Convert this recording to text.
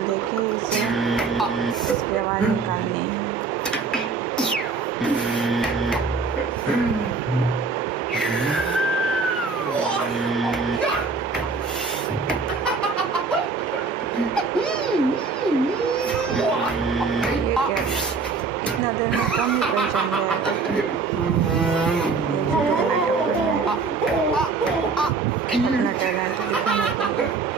यहाँ देखिए इसे इसकी आवाज़ निकालनी है। ये क्या इतना देर में कम ही पहचान गया था। अपना टैलेंट दिखाना था।